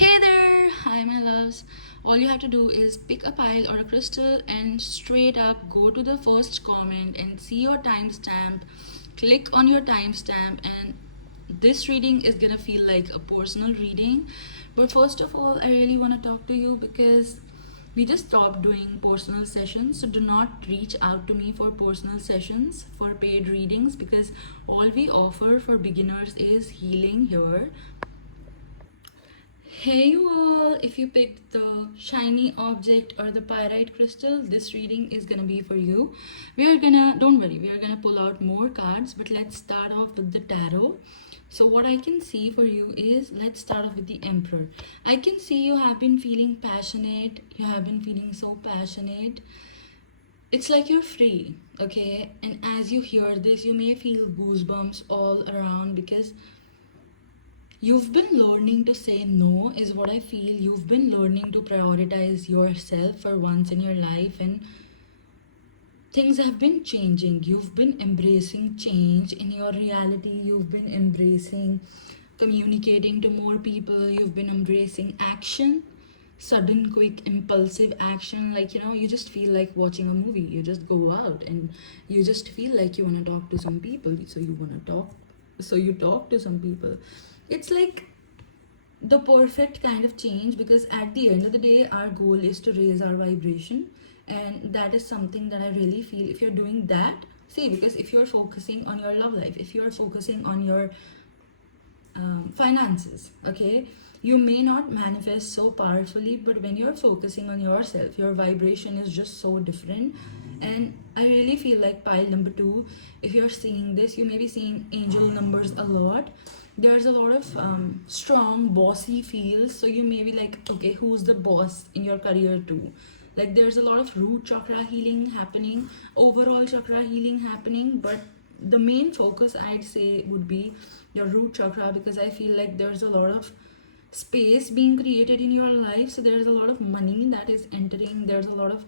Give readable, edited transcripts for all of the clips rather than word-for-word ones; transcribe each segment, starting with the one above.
Hey there! Hi, my loves. All you have to do is pick a pile or a crystal and straight up go to the first comment and see your timestamp. Click on your timestamp, and this reading is gonna feel like a personal reading. But first of all, I really want to talk to you because we just stopped doing personal sessions. So do not reach out to me for personal sessions for paid readings because all we offer for beginners is healing here. Hey you all, if you picked the shiny object or the pyrite crystal, this reading is gonna be for you. Don't worry, we are gonna pull out more cards, but let's start off with the tarot. So what I can see for you is, let's start off with the Emperor. I can see you have been feeling passionate, you have been feeling so passionate. It's like you're free, okay? And as you hear this, you may feel goosebumps all around because you've been learning to say no, is what I feel. You've been learning to prioritize yourself for once in your life, and things have been changing. You've been embracing change in your reality, you've been embracing communicating to more people, you've been embracing action, sudden, quick, impulsive action. Like, you just feel like watching a movie. You just go out and you just feel like you want to talk to some people. So you talk to some people. It's like the perfect kind of change because at the end of the day, our goal is to raise our vibration. And that is something that I really feel if you're doing that. See, because if you're focusing on your love life, if you're focusing on your finances, okay, you may not manifest so powerfully, but when you're focusing on yourself, your vibration is just so different. And I really feel like pile number two, if you're seeing this, you may be seeing angel numbers a lot. There's a lot of strong bossy feels, so you may be like, okay, who's the boss in your career too? Like, there's a lot of root chakra healing happening, overall chakra healing happening, but the main focus I'd say would be your root chakra, because I feel like there's a lot of space being created in your life. So there's a lot of money that is entering, there's a lot of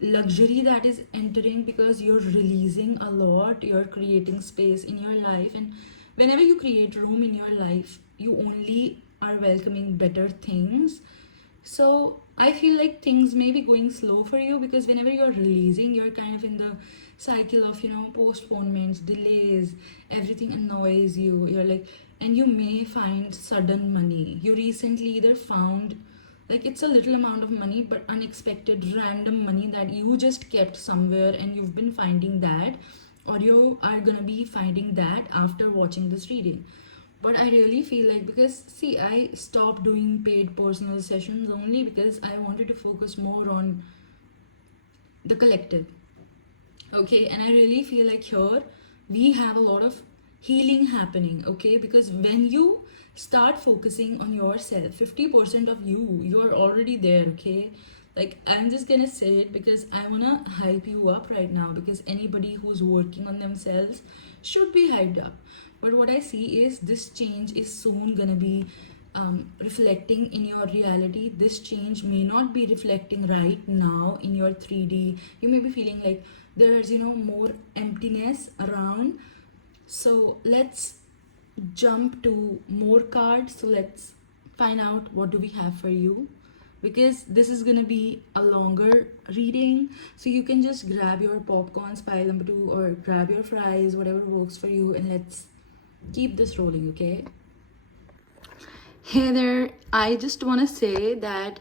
luxury that is entering because you're releasing a lot, you're creating space in your life. And whenever you create room in your life, you only are welcoming better things. So I feel like things may be going slow for you because whenever you're releasing, you're kind of in the cycle of, postponements, delays, everything annoys you. You're like, and you may find sudden money. You recently either found, like, it's a little amount of money, but unexpected, random money that you just kept somewhere and you've been finding that, or you are gonna be finding that after watching this reading. But I really feel like, because see, I stopped doing paid personal sessions only because I wanted to focus more on the collective, okay? And I really feel like here we have a lot of healing happening, okay? Because when you start focusing on yourself, 50% of you're already there, okay? Like, I'm just gonna say it because I wanna hype you up right now, because anybody who's working on themselves should be hyped up. But what I see is this change is soon gonna be reflecting in your reality. This change may not be reflecting right now in your 3D. You may be feeling like there's, more emptiness around. So let's jump to more cards. So let's find out what do we have for you, because this is gonna be a longer reading. So you can just grab your popcorns, pile number two, or grab your fries, whatever works for you, and let's keep this rolling, okay? Hey there, I just want to say that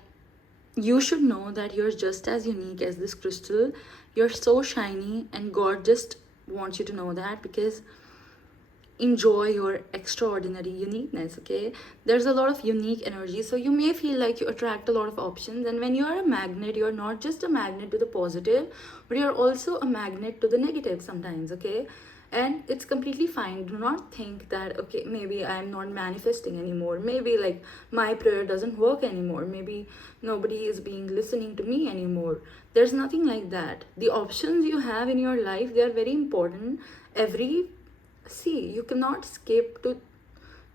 you should know that you're just as unique as this crystal. You're so shiny, and God just wants you to know that, because enjoy your extraordinary uniqueness, okay? There's a lot of unique energy, so you may feel like you attract a lot of options. And when you're a magnet, you're not just a magnet to the positive, but you're also a magnet to the negative sometimes, okay? And it's completely fine. Do not think that, okay, maybe I'm not manifesting anymore, maybe like my prayer doesn't work anymore, maybe nobody is being listening to me anymore. There's nothing like that. The options you have in your life, they are very important. You cannot skip to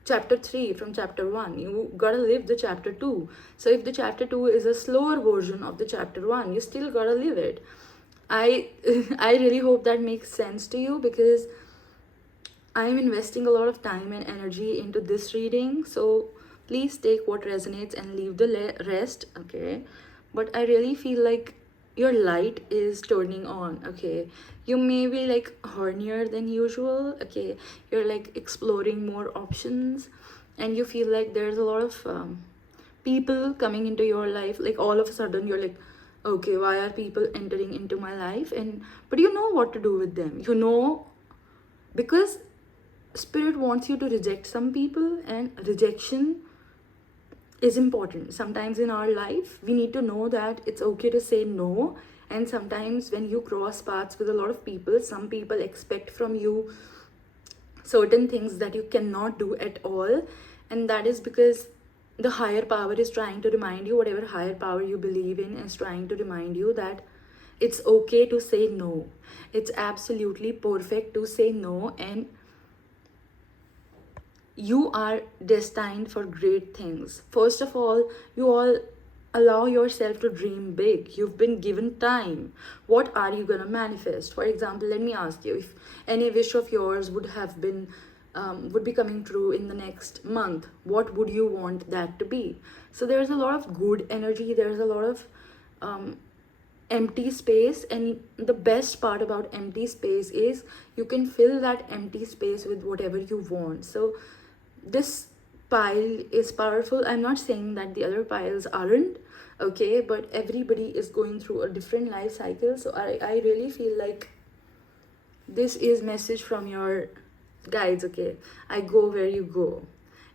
chapter 3 from chapter 1. You gotta live the chapter 2. So if the chapter 2 is a slower version of the chapter 1, you still gotta live it. I I really hope that makes sense to you, because I'm investing a lot of time and energy into this reading. So Please take what resonates and leave the rest, okay? But I really feel like your light is turning on, okay? You may be like hornier than usual, okay? You're like exploring more options, and you feel like there's a lot of people coming into your life. Like all of a sudden you're like, okay, why are people entering into my life? And but you know what to do with them, you know, because spirit wants you to reject some people, and rejection is important. Sometimes in our life we need to know that it's okay to say no. And sometimes when you cross paths with a lot of people, some people expect from you certain things that you cannot do at all. And that is because the higher power is trying to remind you, whatever higher power you believe in is trying to remind you that it's okay to say no. It's absolutely perfect to say no, and you are destined for great things. First of all, you all allow yourself to dream big. You've been given time. What are you gonna manifest? For example, let me ask you, if any wish of yours would be coming true in the next month, what would you want that to be? So there's a lot of good energy, there's a lot of um, empty space, and the best part about empty space is you can fill that empty space with whatever you want. So this pile is powerful. I'm not saying that the other piles aren't, okay, but everybody is going through a different life cycle. So I really feel like this is message from your guides, okay? I go where you go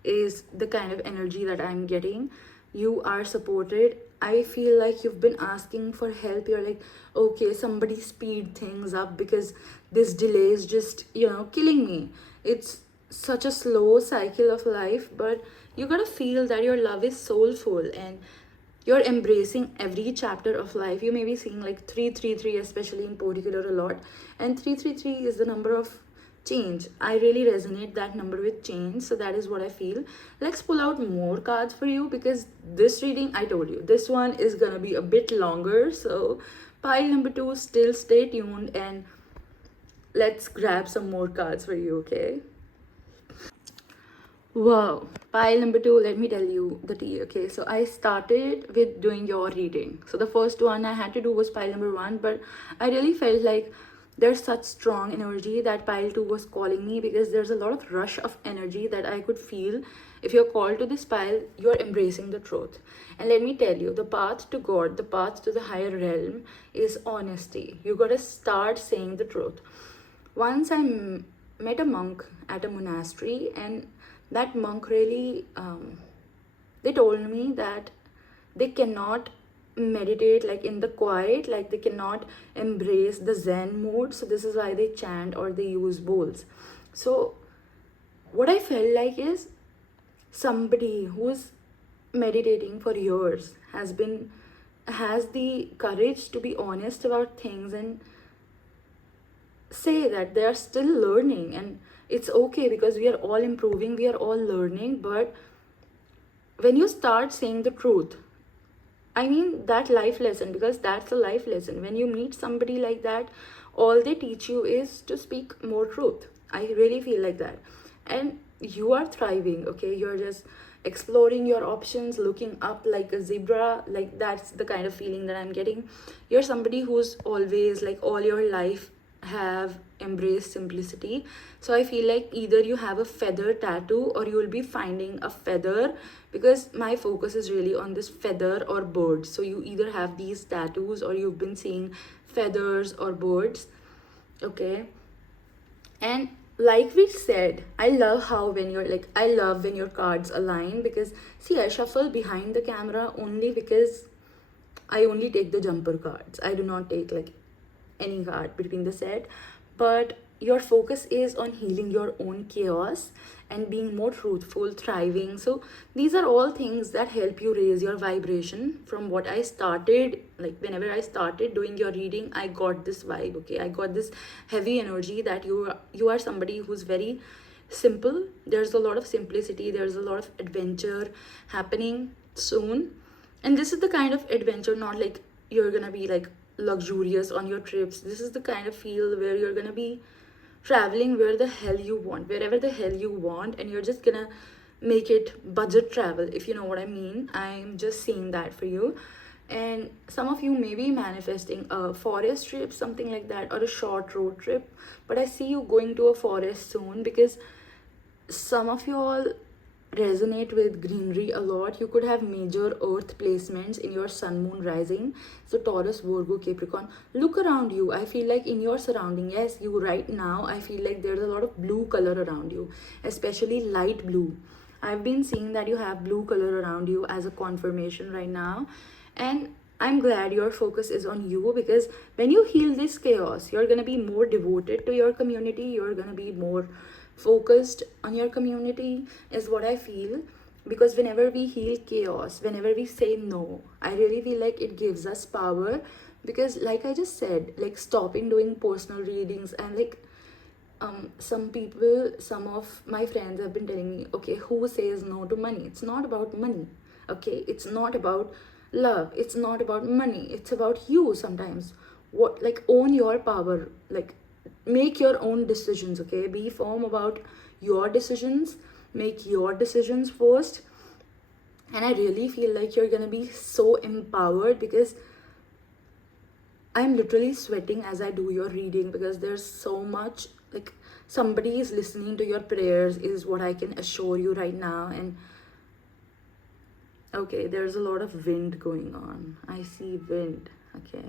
is the kind of energy that I'm getting. You are supported. I feel like you've been asking for help. You're like, okay, somebody speed things up because this delay is just, killing me. It's such a slow cycle of life, but you gotta feel that your love is soulful and you're embracing every chapter of life. You may be seeing like 333, especially in particular, a lot. And 333 is the number of change. I really resonate that number with change. So that is what I feel. Let's pull out more cards for you, because this reading, I told you, this one is gonna be a bit longer. So pile number 2, still stay tuned, and let's grab some more cards for you, okay? Wow, pile number 2, let me tell you the tea. Okay, so I started with doing your reading. So the first one I had to do was pile number 1, but I really felt like there's such strong energy that pile 2 was calling me, because there's a lot of rush of energy that I could feel. If you're called to this pile, you're embracing the truth. And let me tell you, the path to God, the path to the higher realm is honesty. You gotta start saying the truth. Once met a monk at a monastery, and that monk really they told me that they cannot meditate like in the quiet, like they cannot embrace the zen mode, so this is why they chant or they use bowls. So what I felt like is somebody who's meditating for years has the courage to be honest about things and say that they are still learning. And it's okay, because we are all improving, we are all learning. But when you start saying the truth, I mean that life lesson, because that's a life lesson. When you meet somebody like that, all they teach you is to speak more truth. I really feel like that. And you are thriving, okay? You're just exploring your options, looking up like a zebra. Like that's the kind of feeling that I'm getting. You're somebody who's always, like, all your life have embraced simplicity. So I feel like either you have a feather tattoo or you will be finding a feather, because my focus is really on this feather or bird. So you either have these tattoos or you've been seeing feathers or birds, okay? And like we said, I love how when you're like, I love when your cards align, because see, I shuffle behind the camera only because I only take the jumper cards. I do not take like any card between the set. But your focus is on healing your own chaos and being more truthful, thriving. So these are all things that help you raise your vibration. From what I started, like whenever I started doing your reading, I got this vibe, okay? I got this heavy energy that you are somebody who's very simple. There's a lot of simplicity, there's a lot of adventure happening soon. And this is the kind of adventure, not like you're gonna be like luxurious on your trips. This is the kind of feel where you're gonna be traveling where the hell you want, wherever the hell you want, and you're just gonna make it budget travel, if you know what I mean. I'm just saying that for you. And some of you may be manifesting a forest trip, something like that, or a short road trip. But I see you going to a forest soon, because some of you all resonate with greenery a lot. You could have major earth placements in your sun moon rising. So Taurus, Virgo, Capricorn. Look around you. I feel like in your surrounding, yes, you right now, I feel like there's a lot of blue color around you, especially light blue. I've been seeing that you have blue color around you as a confirmation right now. And I'm glad your focus is on you, because when you heal this chaos, you're gonna be more devoted to your community, you're gonna be more focused on your community, is what I feel. Because whenever we heal chaos, whenever we say no, I really feel like it gives us power. Because like I just said, like stopping doing personal readings, and like some people, some of my friends have been telling me, okay, who says no to money? It's not about money. Okay, it's not about love, it's not about money, it's about you. Sometimes what, like, own your power, like make your own decisions. Okay, be firm about your decisions, make your decisions first. And I really feel like you're gonna be so empowered, because I'm literally sweating as I do your reading, because there's so much, like, somebody is listening to your prayers, is what I can assure you right now. And okay, there's a lot of wind going on. I see wind. Okay,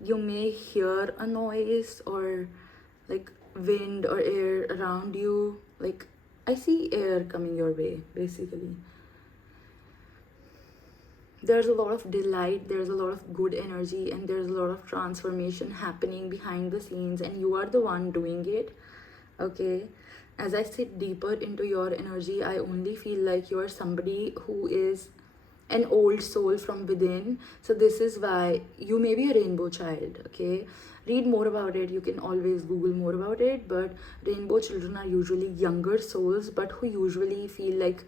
you may hear a noise, or like wind or air around you. Like, I see air coming your way, basically. There's a lot of delight, there's a lot of good energy, and there's a lot of transformation happening behind the scenes, and you are the one doing it. Okay, as I sit deeper into your energy, I only feel like you're somebody who is an old soul from within. So this is why you may be a rainbow child. Okay, read more about it, you can always google more about it. But rainbow children are usually younger souls, but who usually feel like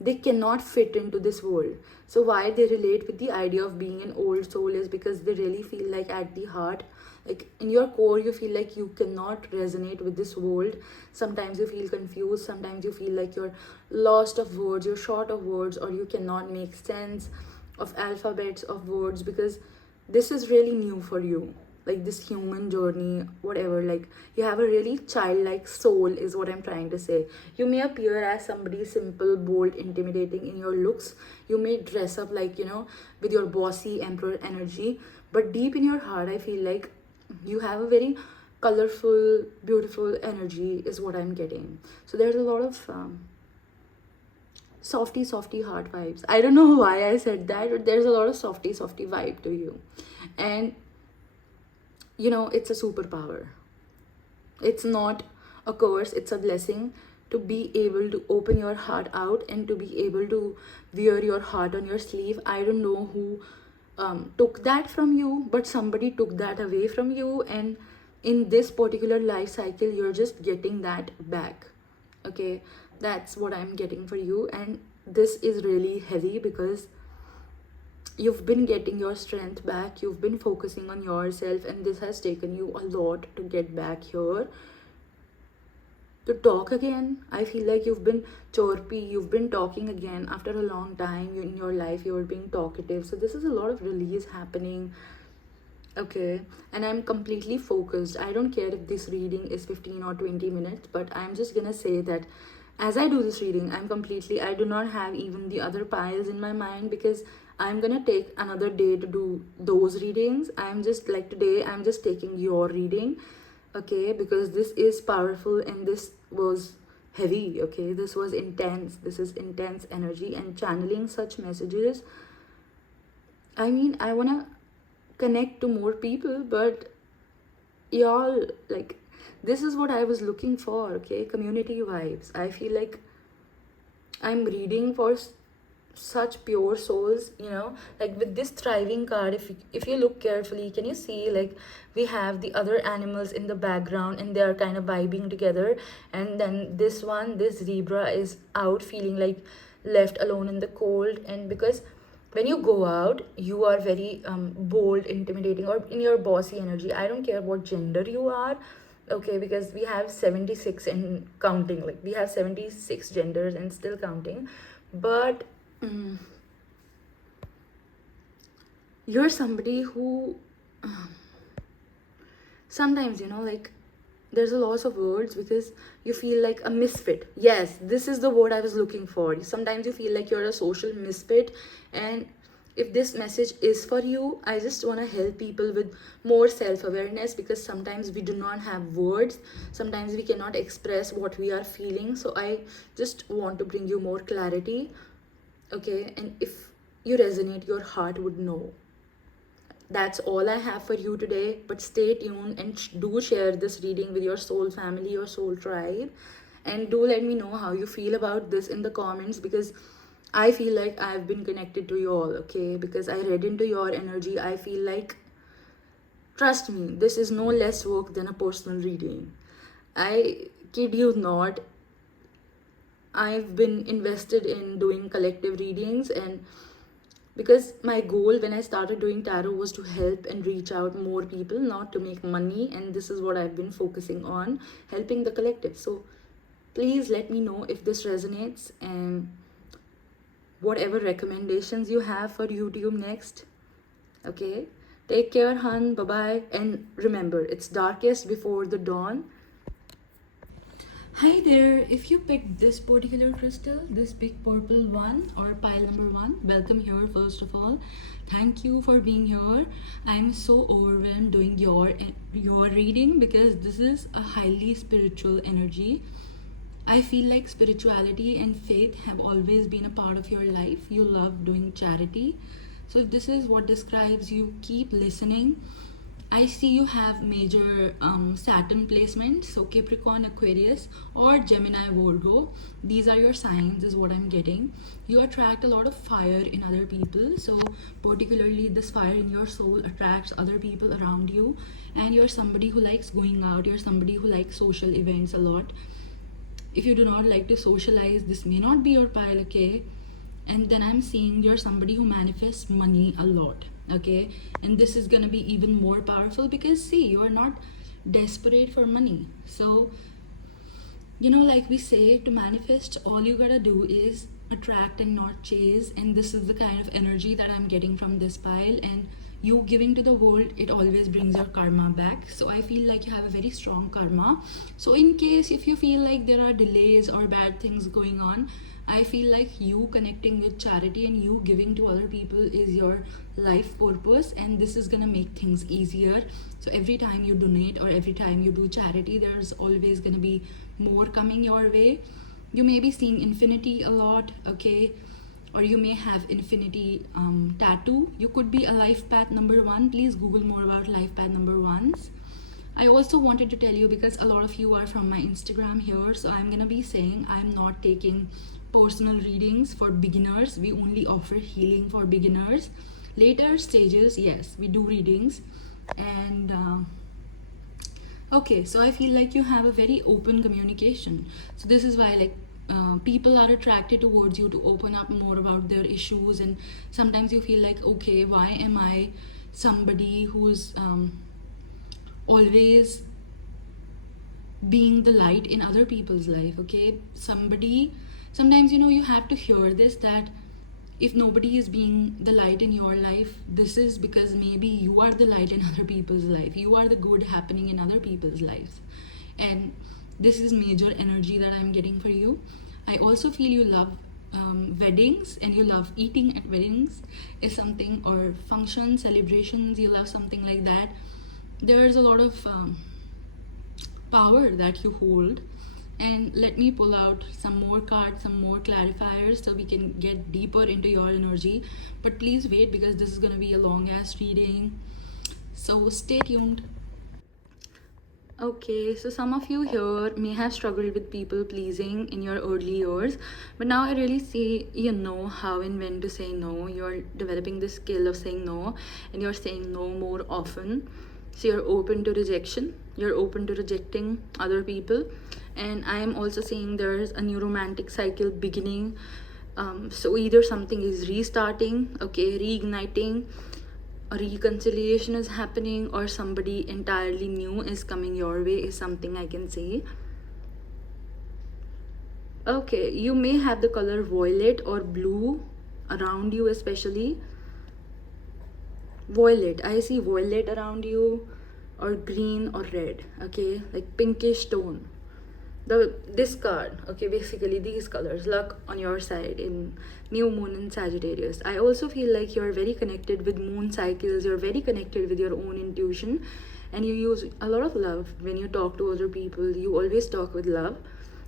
they cannot fit into this world. So why they relate with the idea of being an old soul is because they really feel like at the heart, like in your core, you feel like you cannot resonate with this world. Sometimes you feel confused, sometimes you feel like you're lost of words, you're short of words, or you cannot make sense of alphabets of words, because this is really new for you, like this human journey, whatever. Like, you have a really childlike soul, is what I'm trying to say. You may appear as somebody simple, bold, intimidating in your looks. You may dress up like, with your bossy emperor energy, but deep in your heart, I feel like you have a very colorful, beautiful energy, is what I'm getting. So there's a lot of softy heart vibes. I don't know why I said that, but there's a lot of softy vibe to you. And it's a superpower. It's not a curse, it's a blessing to be able to open your heart out and to be able to wear your heart on your sleeve. I don't know who took that from you, but somebody took that away from you. And in this particular life cycle, you're just getting that back. Okay, that's what I'm getting for you. And this is really heavy, because you've been getting your strength back, you've been focusing on yourself, and this has taken you a lot to get back here to talk again. I feel like you've been chirpy, you've been talking again after a long time. In your life, you were being talkative, so this is a lot of release happening. Okay, and I'm completely focused. I don't care if this reading is 15 or 20 minutes, but I'm just gonna say that as I do this reading, I do not have even the other piles in my mind, because I'm gonna take another day to do those readings. I'm just like, today, I'm just taking your reading, okay, because this is powerful and this was heavy. Okay, this was intense, this is intense energy, and channeling such messages, I mean, I want to connect to more people, but y'all, like, this is what I was looking for. Okay, community vibes. I feel like I'm reading for such pure souls, like with this thriving card. If you look carefully, can you see, like, we have the other animals in the background, and they are kind of vibing together. And then this zebra is out feeling like left alone in the cold. And because when you go out, you are very bold, intimidating, or in your bossy energy. I don't care what gender you are, Okay, because we have 76 and counting, like we have 76 genders and still counting. But you're somebody who sometimes, like there's a loss of words because you feel like a misfit. Yes, this is the word I was looking for. Sometimes you feel like you're a social misfit. And if this message is for you, I just want to help people with more self-awareness, because sometimes we do not have words, sometimes we cannot express what we are feeling. So I just want to bring you more clarity. Okay, and if you resonate, your heart would know. That's all I have for you today. But stay tuned and do share this reading with your soul family, your soul tribe. And do let me know how you feel about this in the comments, because I feel like I've been connected to you all, okay? Because I read into your energy. I feel like, trust me, this is no less work than a personal reading. I kid you not, I've been invested in doing collective readings, and because my goal when I started doing tarot was to help and reach out more people, not to make money. And this is what I've been focusing on, helping the collective. So please let me know if this resonates, and whatever recommendations you have for YouTube next. Okay, take care, hun. Bye bye. And remember, it's darkest before the dawn. Hi there, if you picked this particular crystal, this big purple one or pile number one, welcome here first of all. Thank you for being here. I'm so overwhelmed doing your reading, because this is a highly spiritual energy. I feel like spirituality and faith have always been a part of your life. You love doing charity. So if this is what describes you, keep listening. I see you have major Saturn placements, so Capricorn, Aquarius, or Gemini, Virgo. These are your signs, is what I'm getting. You attract a lot of fire in other people, so particularly this fire in your soul attracts other people around you. And you're somebody who likes going out, you're somebody who likes social events a lot. If you do not like to socialize, this may not be your pile, okay? And then I'm seeing you're somebody who manifests money a lot, okay? And this is gonna be even more powerful, because see, you're not desperate for money. So, like we say, to manifest, all you gotta do is attract and not chase. And this is the kind of energy that I'm getting from this pile. And you giving to the world, it always brings your karma back. So I feel like you have a very strong karma. So in case if you feel like there are delays or bad things going on, I feel like you connecting with charity and you giving to other people is your life purpose, and this is gonna make things easier. So every time you donate or every time you do charity, there's always gonna be more coming your way. You may be seeing infinity a lot, okay? Or you may have infinity tattoo. You could be a life path number one. Please Google more about life path number ones. I also wanted to tell you, because a lot of you are from my Instagram here, so I'm gonna be saying I'm not taking personal readings for beginners. We only offer healing for beginners. Later stages, yes, we do readings. And okay, so I feel like you have a very open communication. So this is why, like, people are attracted towards you to open up more about their issues. And sometimes you feel like, okay, why am I somebody who's always being the light in other people's life? Okay, sometimes you have to hear this, that if nobody is being the light in your life, this is because maybe you are the light in other people's life. You are the good happening in other people's lives. And this is major energy that I'm getting for you. I also feel you love weddings, and you love eating at weddings is something, or functions, celebrations, you love something like that. There's a lot of power that you hold. And let me pull out some more cards, some more clarifiers, so we can get deeper into your energy. But please wait, because this is going to be a long ass reading, so stay tuned. Okay, so some of you here may have struggled with people pleasing in your early years, but now I really see you know how and when to say no. You're developing the skill of saying no, and you're saying no more often. So you're open to rejection, you're open to rejecting other people. And I am also seeing there's a new romantic cycle beginning. So either something is restarting, okay, reigniting, a reconciliation is happening or somebody entirely new is coming your way, is something I can say. Okay, you may have the color violet or blue around you, especially violet. I see violet around you, or green or red. Okay, like pinkish tone. This card, okay, basically these colors, luck on your side in new moon in Sagittarius. I also feel like you're very connected with moon cycles, you're very connected with your own intuition, and you use a lot of love when you talk to other people. You always talk with love,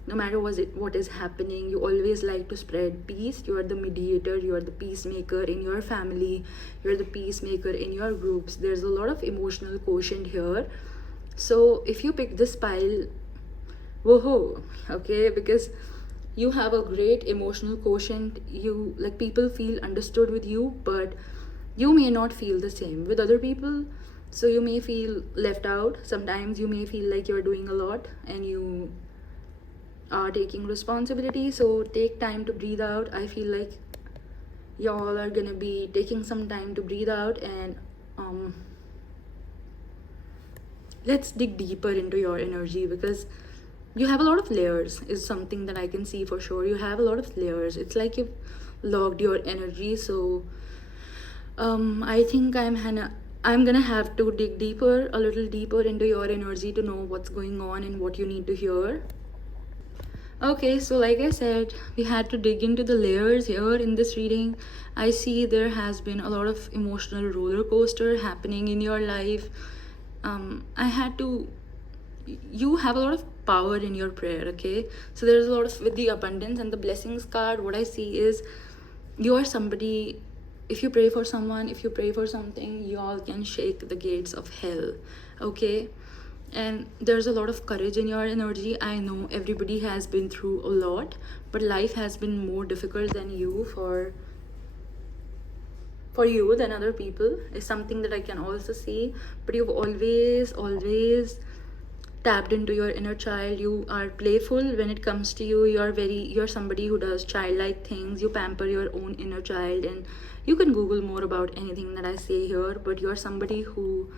no matter what is happening. You always like to spread peace. You are the mediator, you are the peacemaker in your family, you're the peacemaker in your groups. There's a lot of emotional quotient here. So if you pick this pile, whoa, okay, because you have a great emotional quotient. You, like, people feel understood with you, but you may not feel the same with other people. So you may feel left out. Sometimes you may feel like you're doing a lot and you are taking responsibility. So take time to breathe out. I feel like y'all are gonna be taking some time to breathe out, and let's dig deeper into your energy, because you have a lot of layers, is something that I can see for sure. You have a lot of layers. It's like you've logged your energy. So I think I'm gonna have to dig deeper, a little deeper into your energy to know what's going on and what you need to hear. Okay, so like I said, we had to dig into the layers here in this reading. I see there has been a lot of emotional roller coaster happening in your life. I had to, you have a lot of power in your prayer, okay? So there's a lot of, with the abundance and the blessings card, what I see is you are somebody, if you pray for someone, if you pray for something, you all can shake the gates of hell, okay? And there's a lot of courage in your energy. I know everybody has been through a lot, but life has been more difficult than you for you than other people, is something that I can also see. But you've always tapped into your inner child. You are playful when it comes to you. You're somebody who does childlike things. You pamper your own inner child, and you can Google more about anything that I say here, but you're somebody who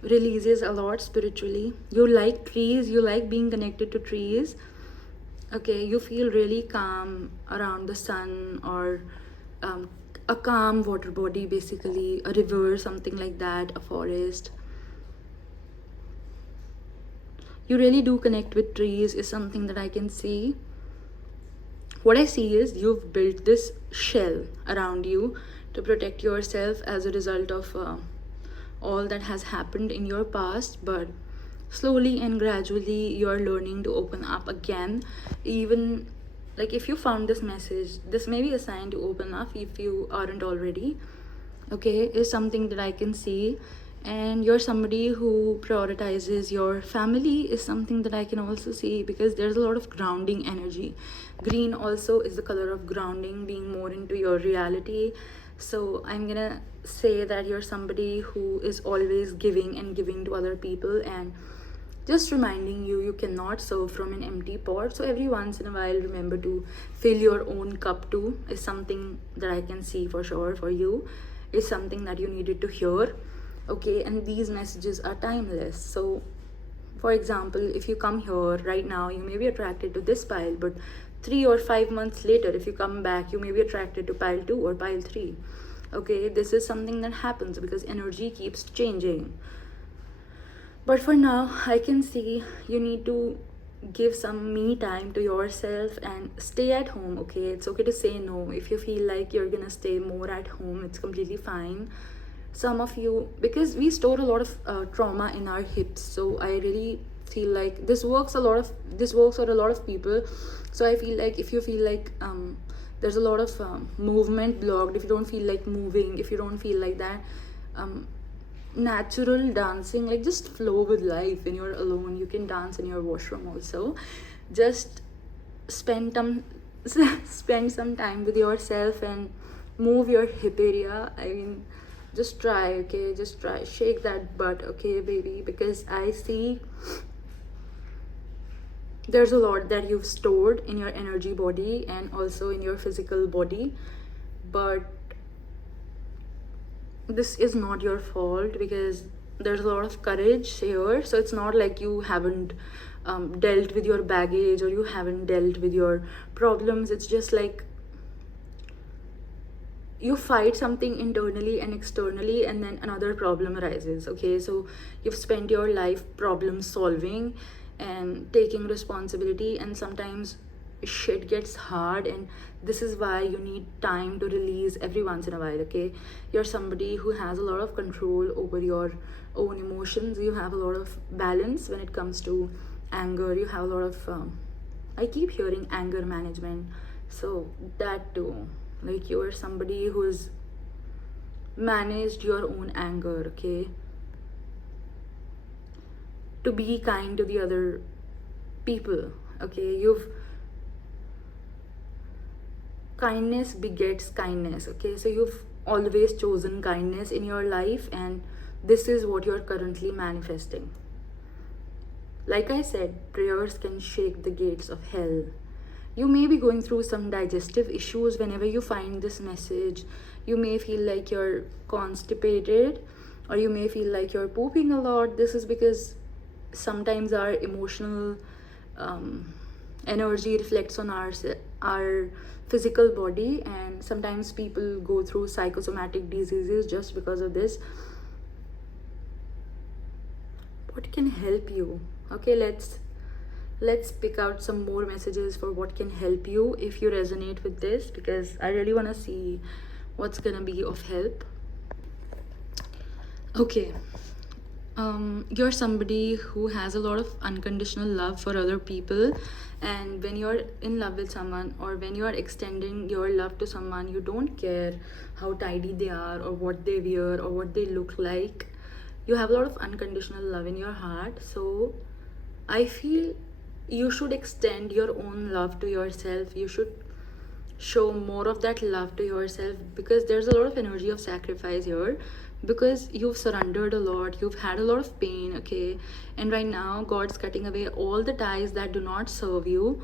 releases a lot spiritually. You like trees, you like being connected to trees, okay? You feel really calm around the sun, or a calm water body, basically a river, something like that, a forest. You really do connect with trees, is something that I can see. What I see is you've built this shell around you to protect yourself as a result of all that has happened in your past, but slowly and gradually you're learning to open up again. Even like if you found this message, this may be a sign to open up if you aren't already, okay? Is something that I can see. And you're somebody who prioritizes your family, is something that I can also see, because there's a lot of grounding energy. Green also is the color of grounding, being more into your reality. So I'm gonna say that you're somebody who is always giving and giving to other people, and just reminding you, you cannot serve from an empty pot. So every once in a while, remember to fill your own cup too, is something that I can see for sure for you, is something that you needed to hear, okay? And these messages are timeless. So for example, if you come here right now, you may be attracted to this pile, but 3 or 5 months later, if you come back, you may be attracted to pile 2 or pile 3, okay? This is something that happens because energy keeps changing. But for now, I can see you need to give some me time to yourself and stay at home, okay? It's okay to say no. If you feel like you're gonna stay more at home, it's completely fine. Some of you, because we store a lot of trauma in our hips, so I really feel like this works for a lot of people. So I feel like if you feel like there's a lot of movement blocked, if you don't feel like moving, if you don't feel like that natural dancing, like just flow with life. When you're alone, you can dance in your washroom also. Just spend some time with yourself and move your hip area. I mean, just try, okay? Just try, shake that butt, okay, baby? Because I see there's a lot that you've stored in your energy body and also in your physical body, but this is not your fault, because there's a lot of courage here. So it's not like you haven't dealt with your baggage, or you haven't dealt with your problems. It's just like you fight something internally and externally, and then another problem arises. Okay, so you've spent your life problem solving and taking responsibility, and sometimes shit gets hard, and this is why you need time to release every once in a while. Okay, you're somebody who has a lot of control over your own emotions. You have a lot of balance when it comes to anger. You have a lot of I keep hearing anger management, so that too. Like, you are somebody who's managed your own anger. Okay, to be kind to the other people. Okay, you've kindness begets kindness. Okay, so you've always chosen kindness in your life, and this is what you're currently manifesting. Like I said, prayers can shake the gates of hell. You may be going through some digestive issues whenever you find this message. You may feel like you're constipated, or you may feel like you're pooping a lot. This is because sometimes our emotional energy reflects on our physical body, and sometimes people go through psychosomatic diseases just because of this. What can help you? Okay, let's pick out some more messages for what can help you if you resonate with this, because I really want to see what's gonna be of help. Okay, you're somebody who has a lot of unconditional love for other people, and when you're in love with someone, or when you are extending your love to someone, you don't care how tidy they are, or what they wear, or what they look like. You have a lot of unconditional love in your heart. So I feel you should extend your own love to yourself. You should show more of that love to yourself, because there's a lot of energy of sacrifice here, because you've surrendered a lot, you've had a lot of pain. Okay, and right now God's cutting away all the ties that do not serve you,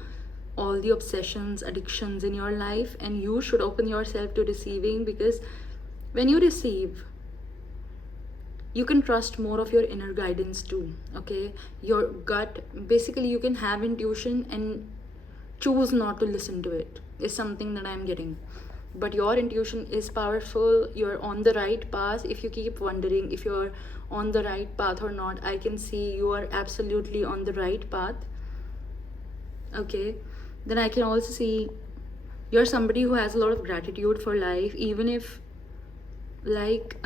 all the obsessions, addictions in your life, and you should open yourself to receiving, because when you receive, you can trust more of your inner guidance too. Okay, your gut, basically you can have intuition and choose not to listen to it, is something that I'm getting. But your intuition is powerful. You're on the right path. If you keep wondering if you're on the right path or not, I can see you are absolutely on the right path. Okay, then I can also see you're somebody who has a lot of gratitude for life, even if like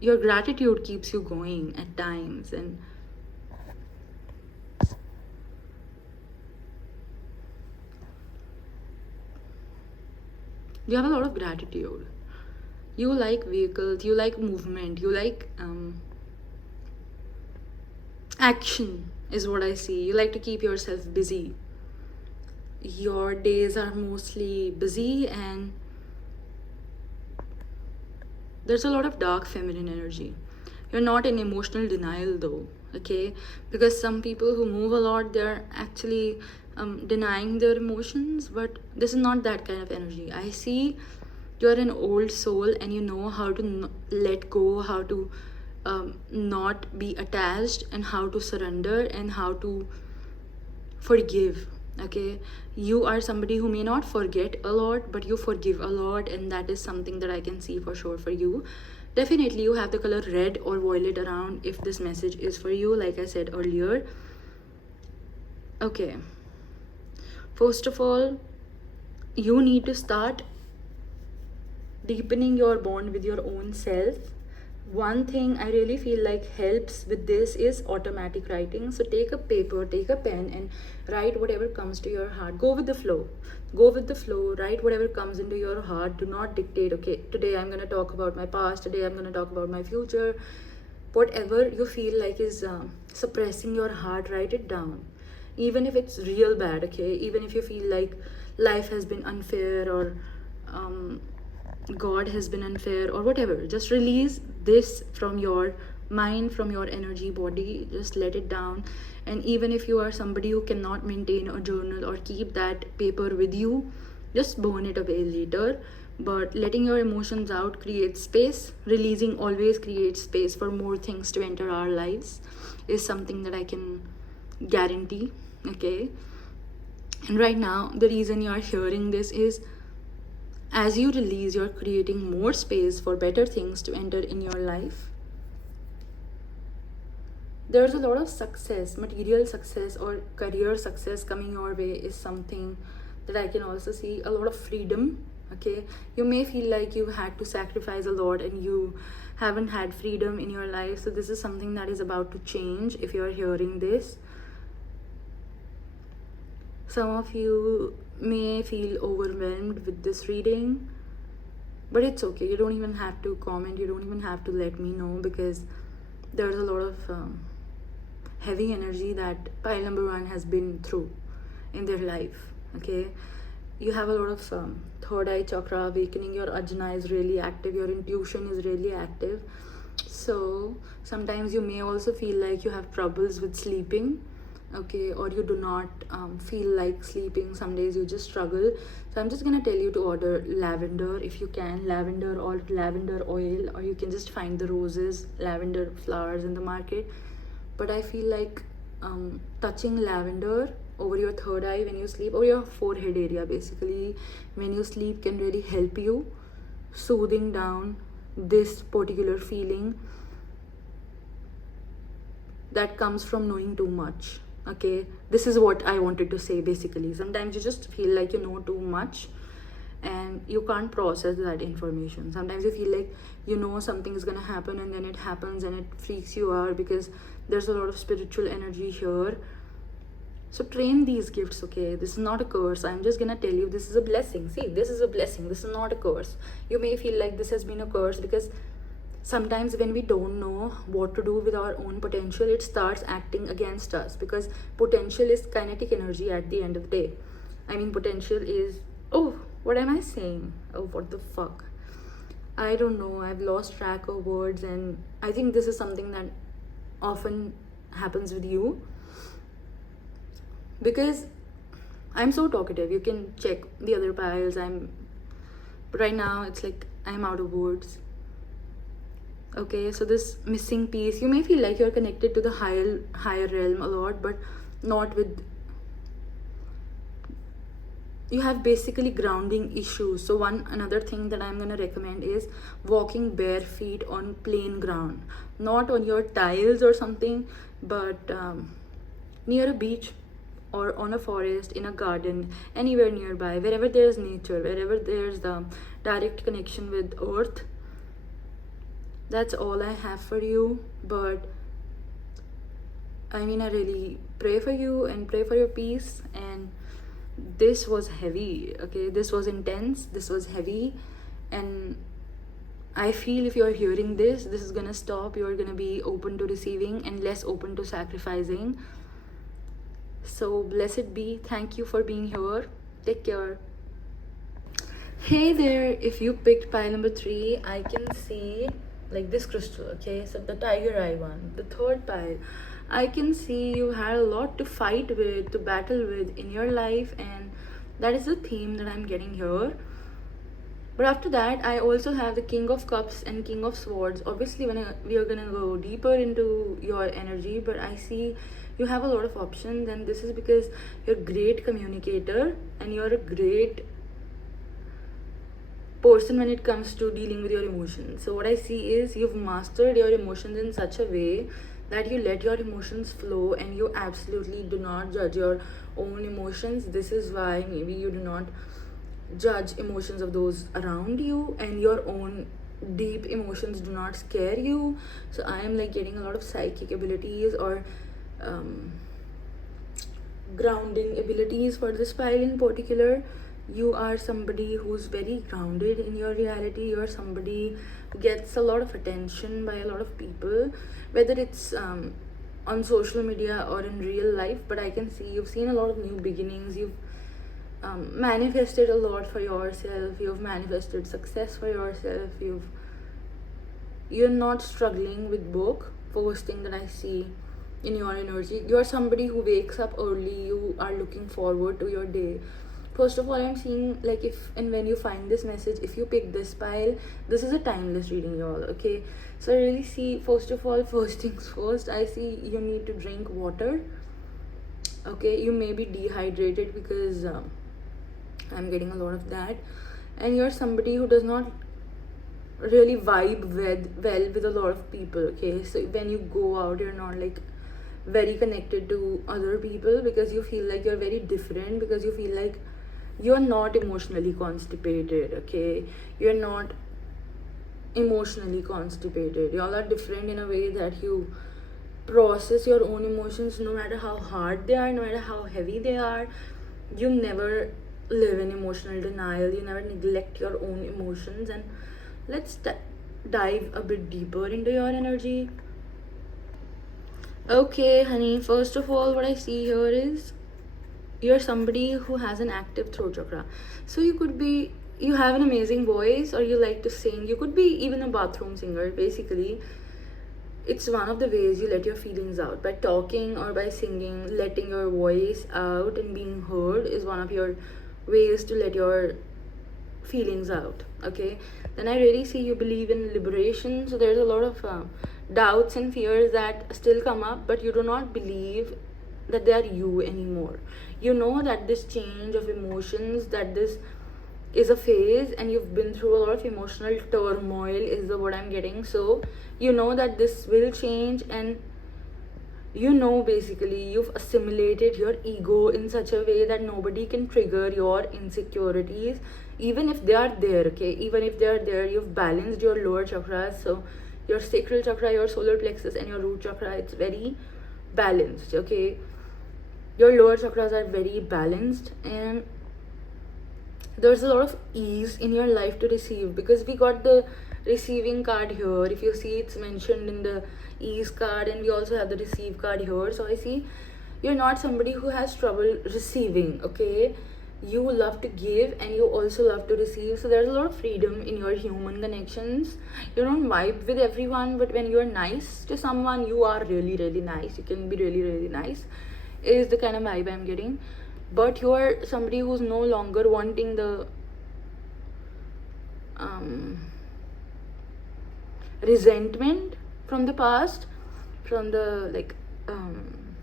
your gratitude keeps you going at times. And you have a lot of gratitude. You like vehicles, you like movement, you like action, is what I see. You like to keep yourself busy. Your days are mostly busy, and there's a lot of dark feminine energy. You're not in emotional denial though. Okay, because some people who move a lot, they're actually denying their emotions, but this is not that kind of energy. I see you're an old soul, and you know how to let go, how to not be attached, and how to surrender, and how to forgive. Okay, you are somebody who may not forget a lot, but you forgive a lot, and that is something that I can see for sure for you. Definitely you have the color red or violet around if this message is for you, like I said earlier. Okay, first of all, you need to start deepening your bond with your own self. One thing I really feel like helps with this is automatic writing. So take a paper, take a pen, and write whatever comes to your heart. Go with the flow. Go with the flow. Write whatever comes into your heart. Do not dictate, okay, today I'm going to talk about my past, today I'm going to talk about my future. Whatever you feel like is suppressing your heart, write it down. Even if it's real bad, okay? Even if you feel like life has been unfair, or God has been unfair, or whatever, just release this from your mind, from your energy body. Just let it down. And even if you are somebody who cannot maintain a journal or keep that paper with you, just burn it away later. but letting your emotions out creates space. Releasing always creates space for more things to enter our lives, is something that I can guarantee. Okay, and right now the reason you are hearing this is, as you release, you're creating more space for better things to enter in your life. There's a lot of success, material success or career success coming your way, is something that I can also see. A lot of freedom. Okay, you may feel like you had to sacrifice a lot and you haven't had freedom in your life, so this is something that is about to change if you're hearing this. Some of you may feel overwhelmed with this reading, but it's okay. You don't even have to comment, you don't even have to let me know, because there's a lot of heavy energy that pile number 1 has been through in their life. Okay, you have a lot of third eye chakra awakening, your ajna is really active, your intuition is really active. So sometimes you may also feel like you have troubles with sleeping. Okay, or you do not feel like sleeping. Some days you just struggle. So I'm just gonna tell you to order lavender if you can, lavender or lavender oil, or you can just find the roses, lavender flowers in the market. But I feel like touching lavender over your third eye when you sleep, or your forehead area basically when you sleep, can really help you soothing down this particular feeling that comes from knowing too much. Okay, this is what I wanted to say basically. Sometimes you just feel like you know too much and you can't process that information. Sometimes you feel like you know something is going to happen and then it happens and it freaks you out, because there's a lot of spiritual energy here. So train these gifts. Okay, this is not a curse. I'm just gonna tell you, this is a blessing. See, this is a blessing, this is not a curse. You may feel like this has been a curse, because sometimes when we don't know what to do with our own potential, it starts acting against us, because potential is kinetic energy at the end of the day. I mean, potential is, oh, what am I saying? Oh, what the fuck? I don't know. I've lost track of words, and I think this is something that often happens with you, because I'm so talkative. You can check the other piles. But right now it's like I'm out of words. Okay, so this missing piece, you may feel like you're connected to the higher realm a lot, but not with, you have basically grounding issues. So another thing that I'm going to recommend is walking bare feet on plain ground, not on your tiles or something, but near a beach or on a forest, in a garden, anywhere nearby, wherever there's nature, wherever there's the direct connection with earth. That's all I have for you. But I mean, I really pray for you and pray for your peace. And this was heavy. Okay, this was intense, this was heavy, and I feel if you're hearing this is gonna stop. You're gonna be open to receiving and less open to sacrificing. So blessed be. Thank you for being here. Take care. Hey there, if you picked pile number 3, I can see like this crystal. Okay, so the tiger eye one, the third pile, I can see you had a lot to fight with, to battle with in your life, and that is the theme that I'm getting here. But after that, I also have the King of Cups and King of Swords. Obviously, we are gonna go deeper into your energy, but I see you have a lot of options, and this is because you're a great communicator and you're a great person when it comes to dealing with your emotions. So what I see is you've mastered your emotions in such a way that you let your emotions flow and you absolutely do not judge your own emotions. This is why maybe you do not judge emotions of those around you, and your own deep emotions do not scare you. So I am like getting a lot of psychic abilities or grounding abilities for this file in particular. You are somebody who's very grounded in your reality. You're somebody who gets a lot of attention by a lot of people, whether it's on social media or in real life. But I can see you've seen a lot of new beginnings. You've manifested a lot for yourself. You've manifested success for yourself. You're not struggling with work. First thing that I see in your energy, you're somebody who wakes up early. You are looking forward to your day. First of all, I'm seeing like if and when you find this message, if you pick this pile, this is a timeless reading, y'all. Okay, so I really see, first of all, first things first, I see you need to drink water. Okay, you may be dehydrated because I'm getting a lot of that, and you're somebody who does not really vibe well with a lot of people. Okay, so when you go out, you're not like very connected to other people because you feel like you're very different, because you feel like you're not emotionally constipated. Okay, you're not emotionally constipated. Y'all are different in a way that you process your own emotions no matter how hard they are, no matter how heavy they are. You never live in emotional denial, you never neglect your own emotions. And let's dive a bit deeper into your energy. Okay, honey, first of all, what I see here is you're somebody who has an active throat chakra. So you have an amazing voice, or you like to sing. You could be even a bathroom singer. Basically, it's one of the ways you let your feelings out. By talking or by singing, letting your voice out and being heard is one of your ways to let your feelings out. Okay, then I really see you believe in liberation. So there's a lot of doubts and fears that still come up, but you do not believe that they are you anymore. You know that this change of emotions, that this is a phase, and you've been through a lot of emotional turmoil, is the word I'm getting. So you know that this will change, and you know, basically you've assimilated your ego in such a way that nobody can trigger your insecurities, even if they are there. Okay, even if they are there, you've balanced your lower chakras. So your sacral chakra, your solar plexus, and your root chakra, it's very balanced. Okay, your lower chakras are very balanced, and there's a lot of ease in your life to receive, because we got the receiving card here. If you see, it's mentioned in the ease card, and we also have the receive card here. So I see you're not somebody who has trouble receiving. Okay, you love to give and you also love to receive. So there's a lot of freedom in your human connections. You don't vibe with everyone, but when you're nice to someone, you are really, really nice. You can be really, really nice, is the kind of vibe I'm getting. But you're somebody who's no longer wanting the resentment from the past, from the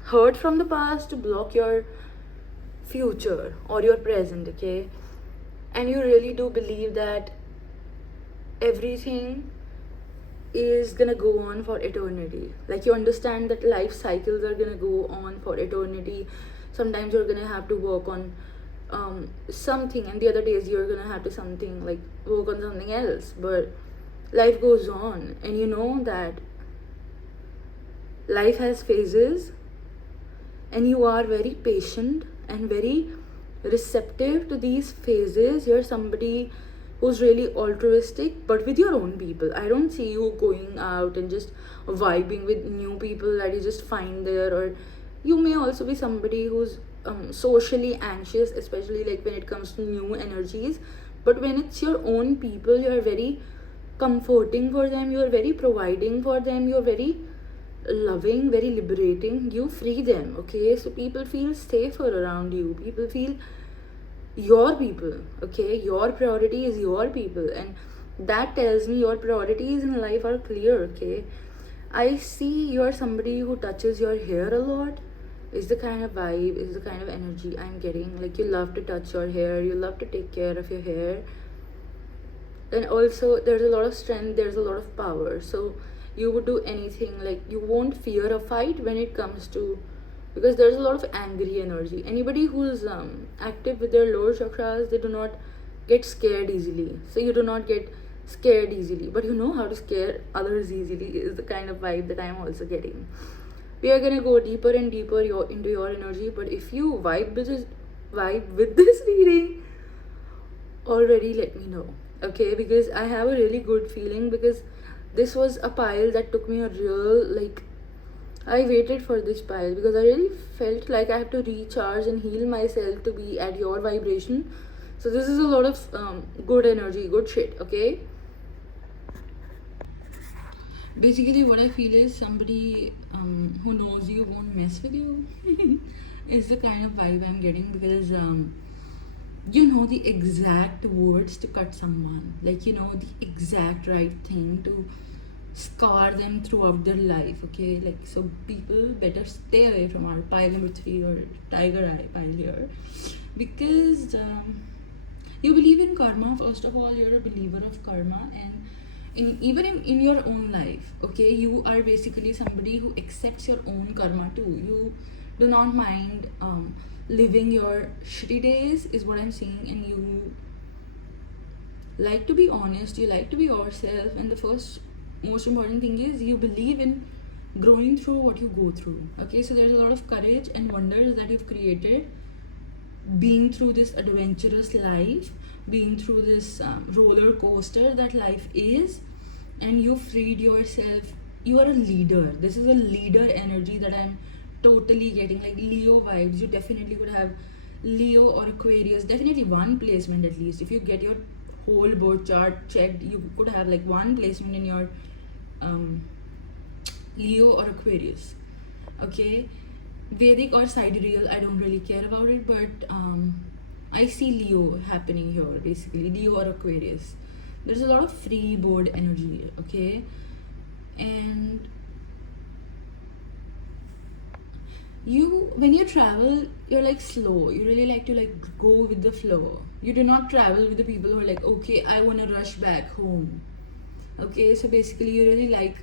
hurt from the past to block your future or your present. Okay, and you really do believe that everything is gonna go on for eternity. Like, you understand that life cycles are gonna go on for eternity. Sometimes you're gonna have to work on something, and the other days you're gonna have to work on something else, but life goes on. And you know that life has phases, and you are very patient and very receptive to these phases. You're somebody who's really altruistic, but with your own people. I don't see you going out and just vibing with new people that you just find there. Or you may also be somebody who's socially anxious, especially like when it comes to new energies. But when it's your own people, you're very comforting for them, you're very providing for them, you're very loving, very liberating. You free them. Okay, so people feel safer around you. People feel your people. Okay, your priority is your people, and that tells me your priorities in life are clear. Okay, I see you're somebody who touches your hair a lot, is the kind of vibe, is the kind of energy I'm getting. Like, you love to touch your hair, you love to take care of your hair, and also there's a lot of strength, there's a lot of power. So you would do anything. Like, you won't fear a fight when it comes to, because there's a lot of angry energy. Anybody who's active with their lower chakras, they do not get scared easily. So you do not get scared easily, but you know how to scare others easily, is the kind of vibe that I'm also getting. We are gonna go deeper and deeper into your energy, but if you vibe with this reading already, let me know. Okay, because I have a really good feeling, because this was a pile that took me a real, I waited for this pile because I really felt like I have to recharge and heal myself to be at your vibration. So this is a lot of good energy, good shit. Okay, basically what I feel is somebody who knows you won't mess with you is the kind of vibe I'm getting, because you know the exact words to cut someone, like you know the exact right thing to scar them throughout their life. Okay, like, so people better stay away from our pile number 3 or tiger eye pile here, because you believe in karma. First of all, you're a believer of karma, and even in your own life, okay, you are basically somebody who accepts your own karma too. You do not mind living your shitty days, is what I'm saying, and you like to be honest, you like to be yourself, and the first most important thing is you believe in growing through what you go through. Okay, so there's a lot of courage and wonders that you've created being through this adventurous life, being through this roller coaster that life is, and you freed yourself. You are a leader. This is a leader energy that I'm totally getting, like Leo vibes. You definitely could have Leo or Aquarius, definitely one placement at least. If you get your whole birth chart checked, you could have like one placement in your um, Leo or Aquarius. Okay, Vedic or sidereal, I don't really care about it, but I see Leo happening here, basically Leo or Aquarius. There's a lot of free board energy, okay, and you, when you travel, you're like slow. You really like to like go with the flow. You do not travel with the people who are like, okay, I want to rush back home. Okay, so basically you really like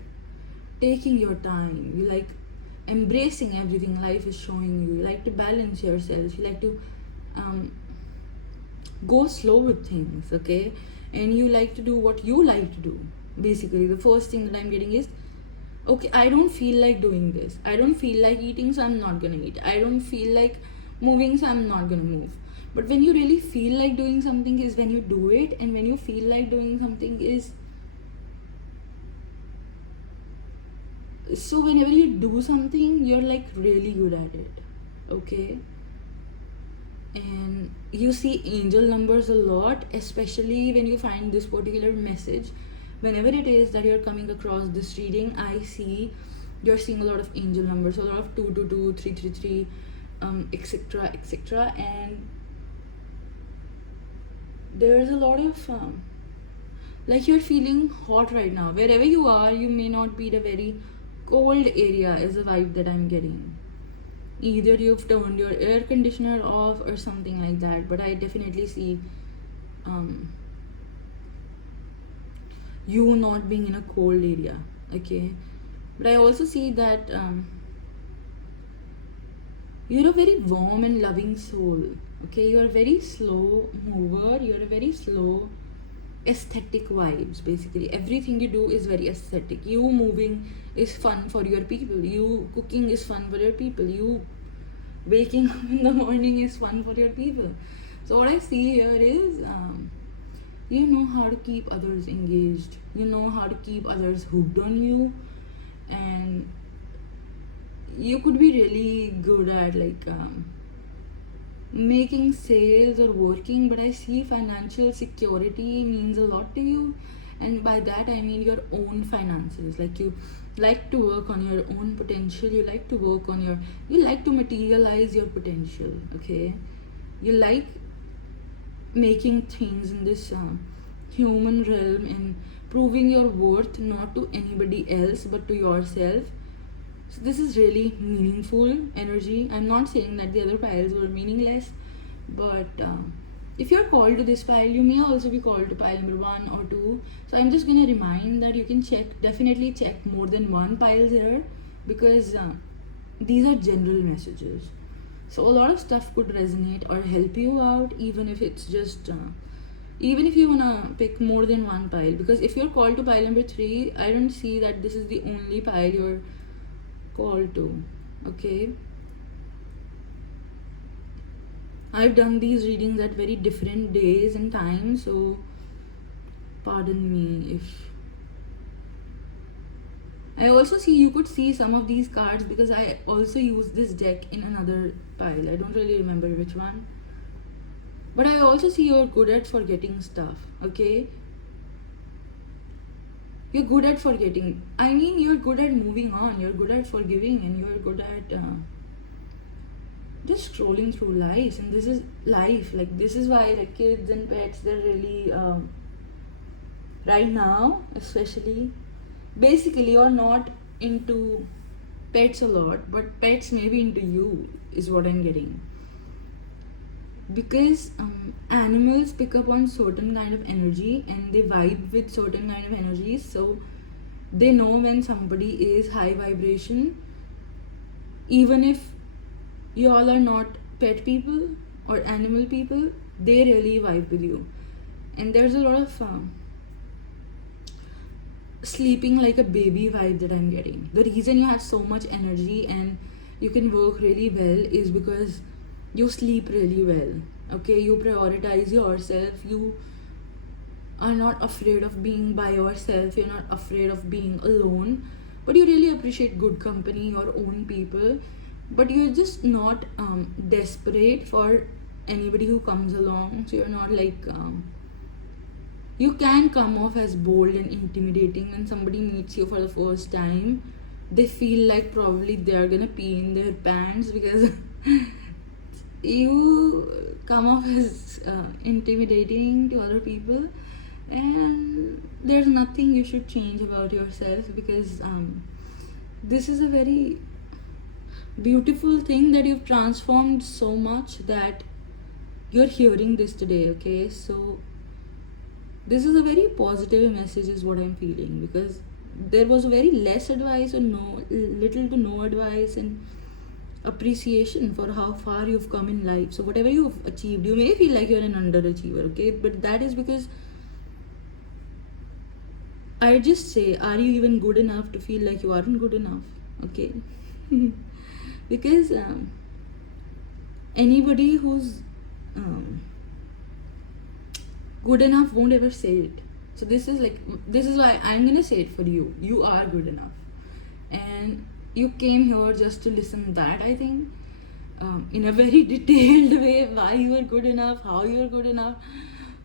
taking your time. You like embracing everything life is showing you. You like to balance yourself. You like to go slow with things, okay, and you like to do what you like to do. Basically the first thing that I'm getting is, okay, I don't feel like doing this, I don't feel like eating, so I'm not gonna eat, I don't feel like moving, so I'm not gonna move. But when you really feel like doing something is when you do it, and when you feel like doing something is, so whenever you do something you're like really good at it, okay. And you see angel numbers a lot, especially when you find this particular message. Whenever it is that you're coming across this reading, I see you're seeing a lot of angel numbers, a lot of 222, 333, etc, etc, and there's a lot of like you're feeling hot right now. Wherever you are, you may not be in a very cold area, is the vibe that I'm getting. Either you've turned your air conditioner off or something like that, but I definitely see you not being in a cold area, okay. But I also see that you're a very warm and loving soul, okay. You're a very slow mover, you're a very slow aesthetic vibes. Basically everything you do is very aesthetic. You moving is fun for your people, you cooking is fun for your people, you waking up in the morning is fun for your people. So what I see here is you know how to keep others engaged, you know how to keep others hooked on you, and you could be really good at like making sales or working. But I see financial security means a lot to you, and by that I mean your own finances. Like you like to work on your own potential, you like to work on your, you like to materialize your potential, okay. You like making things in this human realm and proving your worth not to anybody else but to yourself. So this is really meaningful energy. I'm not saying that the other piles were meaningless, but if you're called to this pile, you may also be called to pile number 1 or 2. So I'm just gonna remind that you can check, definitely check more than one piles here, because these are general messages. So a lot of stuff could resonate or help you out, even if it's just even if you wanna pick more than one pile. Because if you're called to pile number 3, I don't see that this is the only pile you're called to, okay. I've done these readings at very different days and times, so pardon me if I also see, you could see some of these cards because I also use this deck in another pile. I don't really remember which one, but I also see you're good at forgetting stuff, okay. You're good at forgetting, I mean you're good at moving on, you're good at forgiving, and you're good at just scrolling through life, and this is life. Like, this is why like kids and pets, they're really right now especially, basically you're not into pets a lot, but pets may be into you, is what I'm getting. Because animals pick up on certain kind of energy and they vibe with certain kind of energies, so they know when somebody is high vibration, even if you all are not pet people or animal people, they really vibe with you. And there's a lot of sleeping like a baby vibe that I'm getting. The reason you have so much energy and you can work really well is because you sleep really well. Okay, you prioritize yourself, you are not afraid of being by yourself, you're not afraid of being alone, but you really appreciate good company, your own people, but you're just not desperate for anybody who comes along. So you're not like you can come off as bold and intimidating when somebody meets you for the first time. They feel like probably they're gonna pee in their pants because you come off as intimidating to other people, and there's nothing you should change about yourself, because this is a very beautiful thing that you've transformed so much that you're hearing this today. Okay, so this is a very positive message is what I'm feeling, because there was very less advice or little to no advice and appreciation for how far you've come in life. So whatever you've achieved, you may feel like you're an underachiever, okay, but that is because I just say, are you even good enough to feel like you aren't good enough? Okay, because anybody who's good enough won't ever say it. So this is why I'm gonna say it for you. You are good enough, and you came here just to listen that, I think, in a very detailed way, why you are good enough, how you are good enough.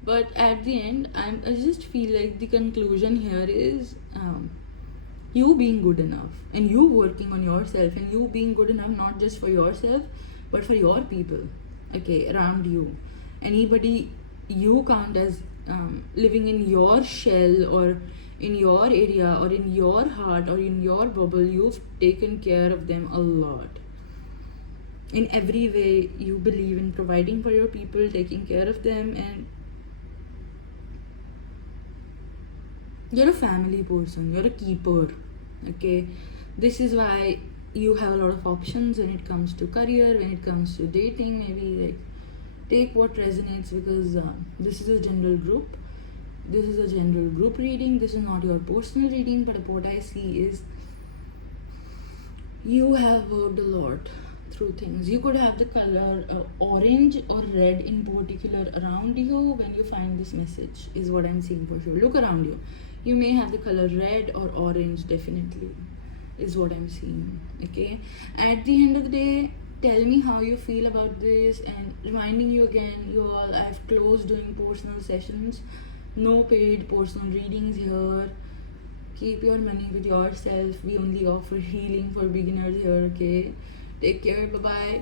But at the end, I just feel like the conclusion here is you being good enough and you working on yourself and you being good enough, not just for yourself but for your people, okay, around you. Anybody you count as living in your shell or in your area or in your heart or in your bubble, you've taken care of them a lot. In every way, you believe in providing for your people, taking care of them, and you're a family person, you're a keeper. Okay, this is why you have a lot of options when it comes to career, when it comes to dating. Maybe like take what resonates, because this is a general group. This is a general group reading. This is not your personal reading, but what I see is you have worked a lot through things. You could have the color orange or red in particular around you when you find this message, is what I'm seeing for sure. Look around you. You may have the color red or orange, definitely, is what I'm seeing. Okay, at the end of the day, tell me how you feel about this, and reminding you again, you all, I've closed doing personal sessions, no paid personal readings here. Keep your money with yourself. We only offer healing for beginners here. Okay, take care. Bye bye.